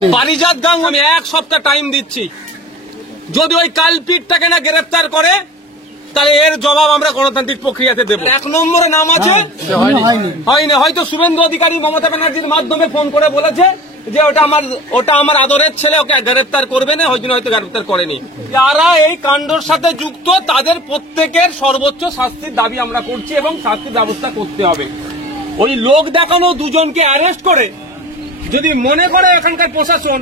পারিজাত গাঙ্গুলি আমি এক সপ্তাহ টাইম দিচ্ছি, যদি ওই কালপিটটাকে না গ্রেফতার করে তাহলে এর জবাব আমরা গণতান্ত্রিক প্রক্রিয়াতে দেব। এক নম্বরে নাম আছে হয়নি, হয়তো শুভেন্দু অধিকারী মমতা ব্যানার্জির মাধ্যমে ফোন করে বলেছে যে ওটা আমার আদরের ছেলে, ওকে গ্রেফতার করবে না, ওই জন্য হয়তো গ্রেফতার করেনি। যারা এই কাণ্ডর সাথে যুক্ত তাদের প্রত্যেকের সর্বোচ্চ শাস্তির দাবি আমরা করছি এবং শাস্তির ব্যবস্থা করতে হবে। ওই লোক দেখানো দুজনকে অ্যারেস্ট করে যদি মনে করে এখানকার প্রশাসন,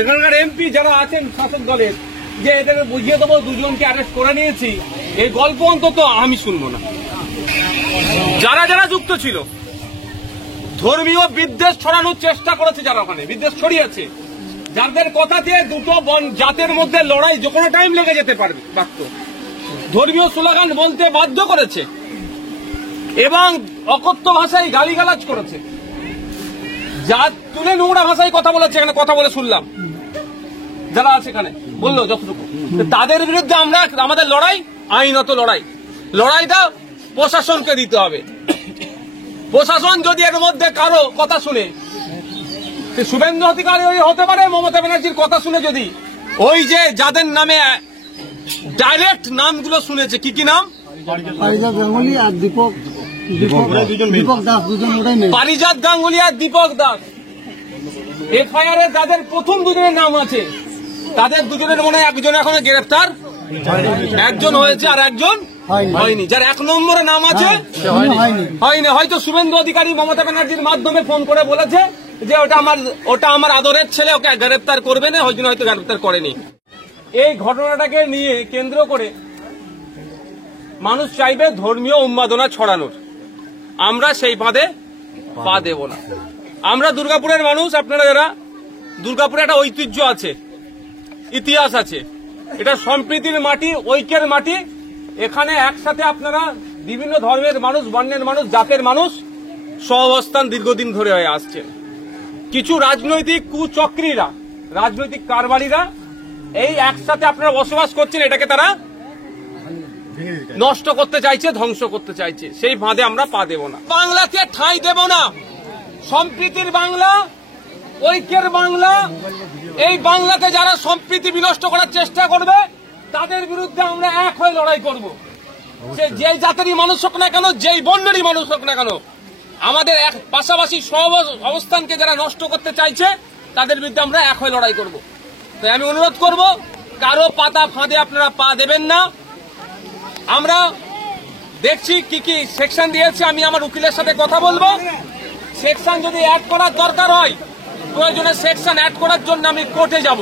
এখানকার এমপি যারা আছেন শাসক দলের, যে এটাকে বুঝিয়ে দেবো দুজনকে অ্যারেস্ট করে নিয়েছি, এই গল্প অন্তত আমি শুনবো না। যারা যারা যুক্ত ছিল, ধর্মীয় বিদ্বেষ ছড়ানোর চেষ্টা করেছে, যারা ওখানে বিদ্বেষ ছড়িয়েছে, যাদের কথাতে দুটো জাতের মধ্যে লড়াই যে কোনো টাইম লেগে যেতে পারত, ধর্মীয় স্লোগান বলতে বাধ্য করেছে এবং অকথ্য ভাষায় গালিগালাজ করেছে, জাত তুলে নোংরা ভাষায় কথা বলেছে, এখানে কথা বলে শুনলাম যারা আছে এখানে বললো যতটুকু, তাদের বিরুদ্ধে আমরা আমাদের লড়াই আইনত লড়াইটা প্রশাসনকে দিতে হবে। প্রশাসন যদি এর মধ্যে কারো কথা শুনে, শুভেন্দু অধিকারী হতে পারে, মমতা ব্যানার্জির কথা শুনে যদি ওই যে যাদের নামে ডাইরেক্ট নামগুলো শুনেছে, কি কি নাম, পারিজাত গাঙ্গুলি আর দীপক দাস, এফআইআর এ যাদের প্রথম দুজনের নাম আছে তাদের দুজনের মনে হয় একজন এখনো গ্রেফতার, একজন হয়েছে আর একজন হয়নি। যার এক নম্বরে নাম আছে হয়নি, হয়তো শুভেন্দু অধিকারী মমতা ব্যানার্জির মাধ্যমে ফোন করে বলেছে যে ওটা আমার আদরের ছেলে, ওকে গ্রেফতার করবে না, ওই জন্য হয়তো গ্রেফতার করেনি। এই ঘটনাটাকে নিয়ে কেন্দ্র করে মানুষ চাইবে ধর্মীয় উন্মাদনা ছড়ানোর, আমরা সেই ফাঁদে পা দেব না। আমরা দুর্গাপুরের মানুষ, আপনারা যারা দুর্গাপুরে একটা ঐতিহ্য আছে, ইতিহাস আছে, এটা সম্প্রীতির মাটি, ঐক্যের মাটি। এখানে একসাথে আপনারা বিভিন্ন ধর্মের মানুষ, বর্ণের মানুষ, জাতের মানুষ সহাবস্থান দীর্ঘদিন ধরে হয়ে আসছে। কিছু রাজনৈতিক কুচক্রীরা, রাজনৈতিক কারবারিরা এই একসাথে আপনারা বসবাস করছেন, এটাকে তারা নষ্ট করতে চাইছে, ধ্বংস করতে চাইছে। সেই ফাঁদে আমরা পা দেব না, বাংলাকে ঠাঁই দেব না। সম্প্রীতির বাংলা, ঐক্যের বাংলা, এই বাংলাতে যারা সম্প্রীতি বিনষ্ট করার চেষ্টা করবে তাদের বিরুদ্ধে আমরা এক হয়ে লড়াই করব। সে যেই জাতেরই মানুষ হোক না কেন, যেই বর্ণেরই মানুষ হোক না কেন, আমাদের এক পাশাপাশি সব অবস্থানকে যারা নষ্ট করতে চাইছে তাদের বিরুদ্ধে আমরা এক হয়ে লড়াই করব। তাই আমি অনুরোধ করব, কারো পাতা ফাঁদে আপনারা পা দেবেন না। আমরা দেখছি কি কি সেকশন দিয়েছে, আমি আমার উকিলের সাথে কথা বলবো। সেকশন যদি অ্যাড করার দরকার হয়, প্রয়োজনে সেকশন অ্যাড করার জন্য আমি কোর্টে যাব,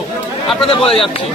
আপনাদের বলে যাচ্ছি।